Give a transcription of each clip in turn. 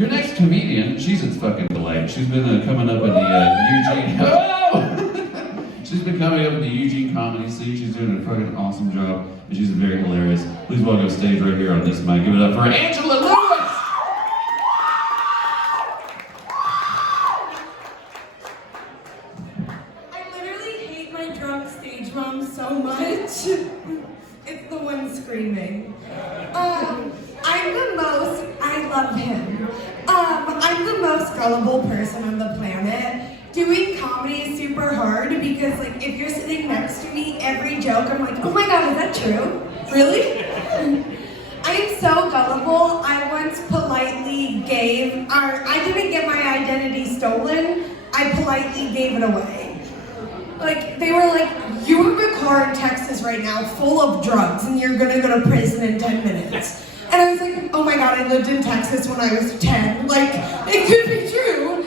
Your next comedian, she's a fucking delight. She's been coming up in the Eugene. Oh! She's been coming up in the Eugene comedy scene. She's doing a fucking awesome job, and she's very hilarious. Please welcome to stage right here on this mic. Give it up for Angela Lewis! I literally hate my drunk stage mom so much. It's the one screaming. I love him. I'm the most gullible person on the planet. Doing comedy is super hard because, like, if you're sitting next to me, every joke, I'm like, oh my god, is that true? Really? I am so gullible. I once politely I didn't get my identity stolen. I politely gave it away. Like, they were like, you have a car in Texas right now full of drugs and you're gonna go to prison in 10 minutes. And I was like, oh my god, I lived in Texas when I was 10. Like, it could be true.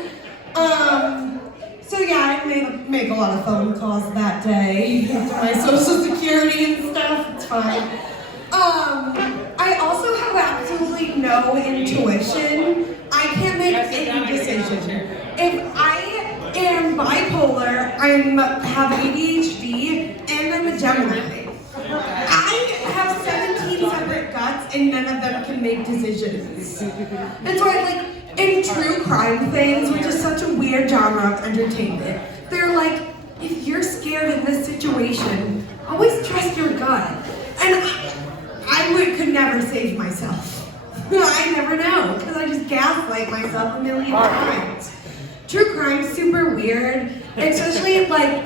So yeah, I make a lot of phone calls that day to my social security and stuff, it's fine. I also have absolutely no intuition. I can't make any decision. If I am bipolar, I have ADHD, and I'm a Gemini. I have 17 separate guts, and none of them can make decisions. That's why, like, in true crime things, which is such a weird genre of entertainment, they're like, if you're scared in this situation, always trust your gut. And I could never save myself. I never know, because I just gaslight myself a million times. True crime's super weird, especially like,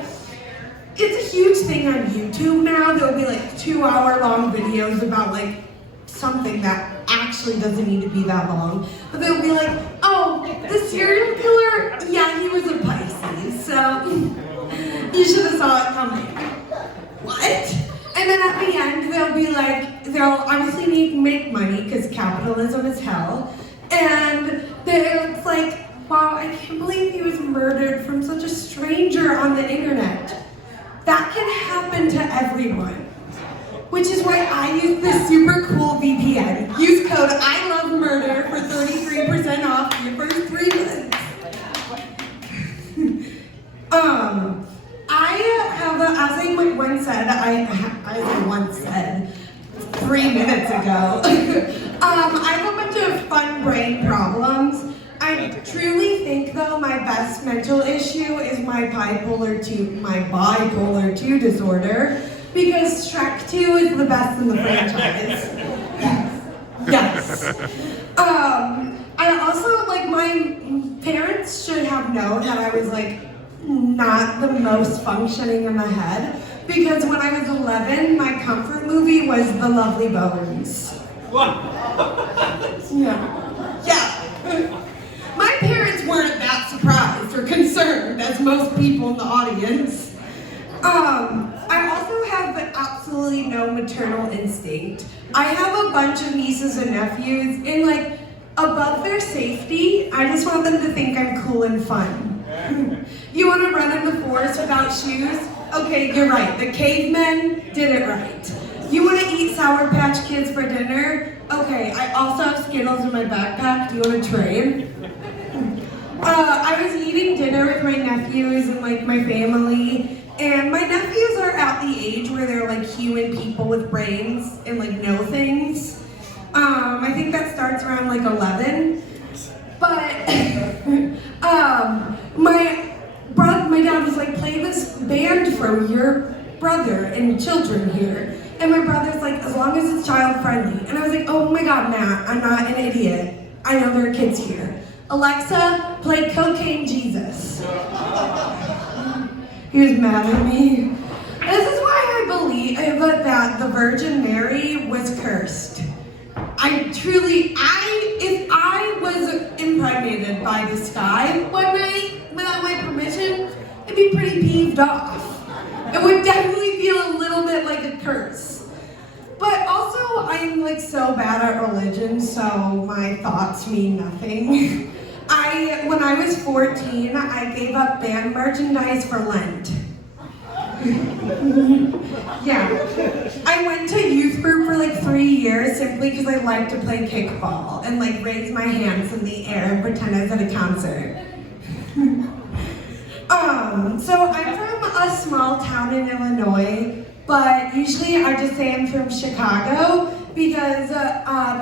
it's a huge thing on YouTube now. There'll be like 2-hour-long videos about like something that actually doesn't need to be that long. But they'll be like, oh, the serial killer, yeah, he was a Pisces, so you should have saw it coming. What? And then at the end, they'll be like, they'll obviously need to make money because capitalism is hell. And it's like, wow, I can't believe he was murdered from such a stranger on the internet. That can happen to everyone. Which is why I use this super cool VPN. Use code ILOVEMURDER for 33% off your first 3 months. As I once said 3 minutes ago, I have a bunch of fun brain problems. I truly think, though, my best mental issue is my bipolar 2 disorder, because Shrek 2 is the best in the franchise. Yes. I also, like, my parents should have known that I was, like, not the most functioning in the head, because when I was 11, my comfort movie was The Lovely Bones. Yeah. My parents weren't that surprised or concerned as most people in the audience. I also have absolutely no maternal instinct. I have a bunch of nieces and nephews, and like, above their safety, I just want them to think I'm cool and fun. You want to run in the forest without shoes? Okay, you're right. The cavemen did it right. You want to eat Sour Patch Kids for dinner? Okay, I also have Skittles in my backpack. Do you want to trade? I was eating dinner with my nephews and like my family, and my nephews are at the age where they're like human people with brains and like know things. I think that starts around like 11. But my dad was like, play this band for your brother and children here. And my brother's like, as long as it's child friendly. And I was like, oh my god, Matt, I'm not an idiot. I know there are kids here. Alexa, play Cocaine Jesus. He was mad at me. This is why I believe that the Virgin Mary was cursed. If I was impregnated by the sky one night without my permission, I'd be pretty peeved off. It would definitely feel a little bit like a curse. But also, I'm like so bad at religion, so my thoughts mean nothing. When I was 14, I gave up band merchandise for Lent. Yeah. I went to youth group for like 3 years simply because I like to play kickball and like raise my hands in the air and pretend I was at a concert. So I'm from a small town in Illinois, but usually I just say I'm from Chicago because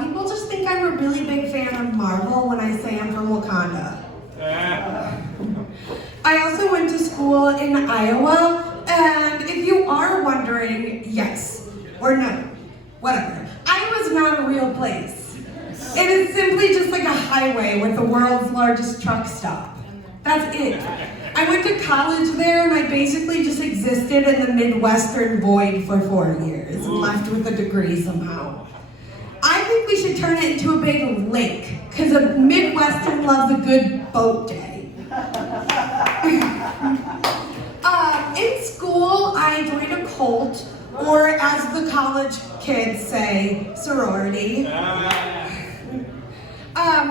people just think I'm a really big fan of Marvel when I say I'm from Wakanda. I also went to school in Iowa, and if you are wondering, yes or no, whatever, Iowa's not a real place. It is simply just like a highway with the world's largest truck stop. That's it. I went to college there and I basically just existed in the Midwestern void for 4 years and left with a degree somehow. I think we should turn it into a big lake, because a Midwestern loves a good boat day. In school, I joined a cult, or as the college kids say, sorority.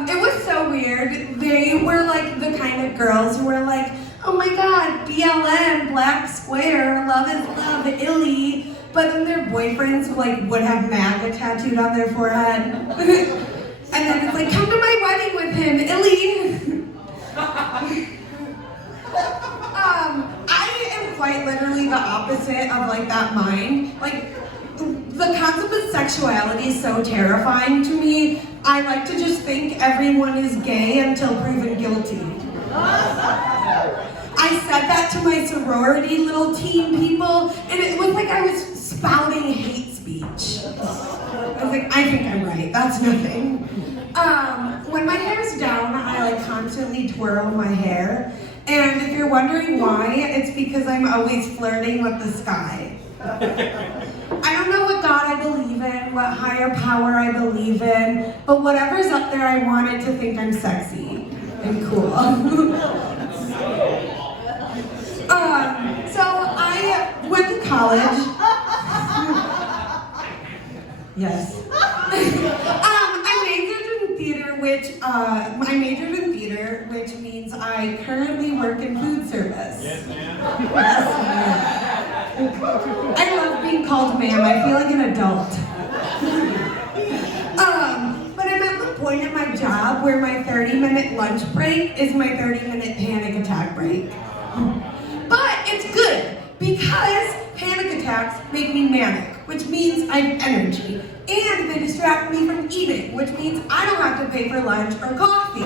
It was so weird. They were like the kind of girls who were like, oh my god, BLM, Black Square, love is love, illy. But then their boyfriends like would have MAGA tattooed on their forehead. And then it's like, come to my wedding with him, illy. I am quite literally the opposite of like that mind. Like, the concept of sexuality is so terrifying to me. I like to just think everyone is gay until proven guilty. I said that to my sorority little teen people, and it was like I was spouting hate speech. I was like, I think I'm right, that's nothing. When my hair is down, I like constantly twirl my hair. And if you're wondering why, it's because I'm always flirting with the sky. I don't know what God I believe in, what higher power I believe in, but whatever's up there, I want it to think I'm sexy and cool. So I went to college. Yes. I majored in theater, which means I currently work in food service. Yes, ma'am. Yes, ma'am. I love being called ma'am. I feel like an adult. But I'm at the point in my job where my 30-minute lunch break is my 30-minute panic attack break. But it's good because panic attacks make me manic, which means I have energy. And they distract me from eating, which means I don't have to pay for lunch or coffee.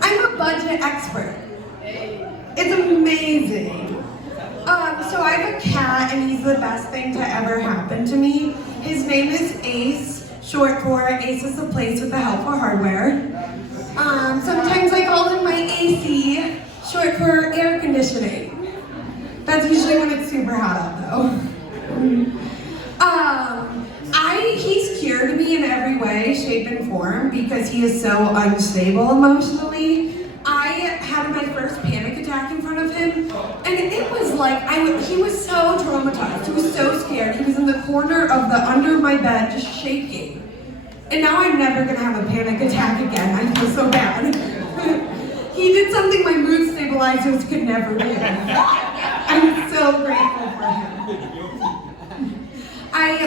I'm a budget expert. It's amazing. So I have a cat, and he's the best thing to ever happen to me. His name is Ace, short for Ace is the place with the helpful hardware. Sometimes I call him my AC, short for air conditioning. That's usually when it's super hot out, though. He's cured me in every way, shape, and form because he is so unstable emotionally. I had my first panic attack in front of him, and it was like, he was so traumatized, he was so scared, he was in the corner of the under my bed just shaking. And now I'm never gonna have a panic attack again, I feel so bad. He did something my mood stabilizers could never do. I'm so grateful for him.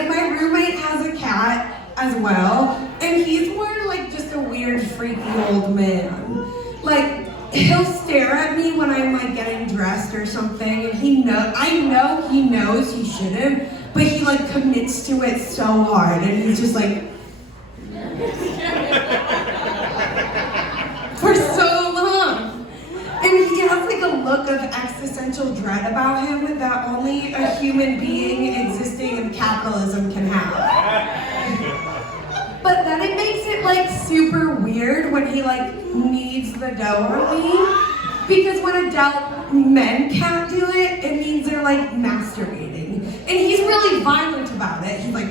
My roommate has a cat as well, and he's more like just a weird, freaky old man. Like, he'll stare at me when I'm like getting dressed or something, and I know he knows he shouldn't, but he like commits to it so hard, and he's just like, for so long. And he has like a look of existential dread about him that only a human being existing in capitalism can have. But then it makes it like super weird when he like kneads the dough on me. Because when adult men can't do it, it means they're like masturbating. And he's really violent about it. He's like,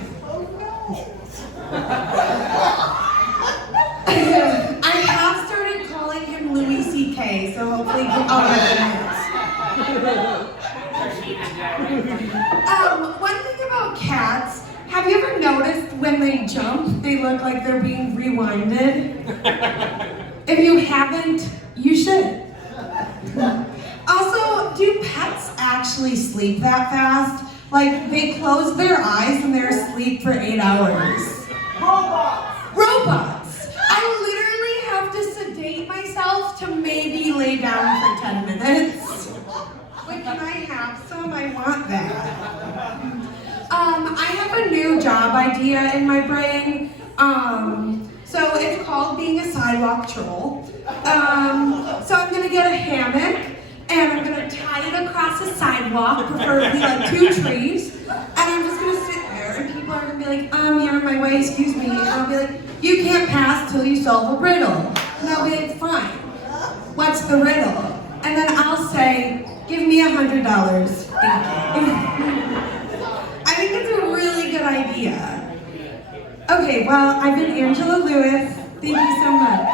I have started calling him Louis C.K., so hopefully I'll let him know. One thing about cats, have you ever noticed when they jump, they look like they're being rewinded? If you haven't, you should. Also, do pets actually actually sleep that fast. Like, they close their eyes and they're asleep for 8 hours. Robots! I literally have to sedate myself to maybe lay down for 10 minutes. Wait, can I have some? I want that. I have a new job idea in my brain. So it's called being a sidewalk troll. So I'm gonna get a hammock and I'm gonna tie it across a sidewalk, preferably like 2 trees. And I'm just gonna sit there and people are gonna be like, you're in my way, excuse me. And I'll be like, you can't pass till you solve a riddle. And I'll be like, fine. What's the riddle? And then I'll say, give me $100. Thank you. I think it's a really good idea. Okay, well, I've been Angela Lewis. Thank you so much.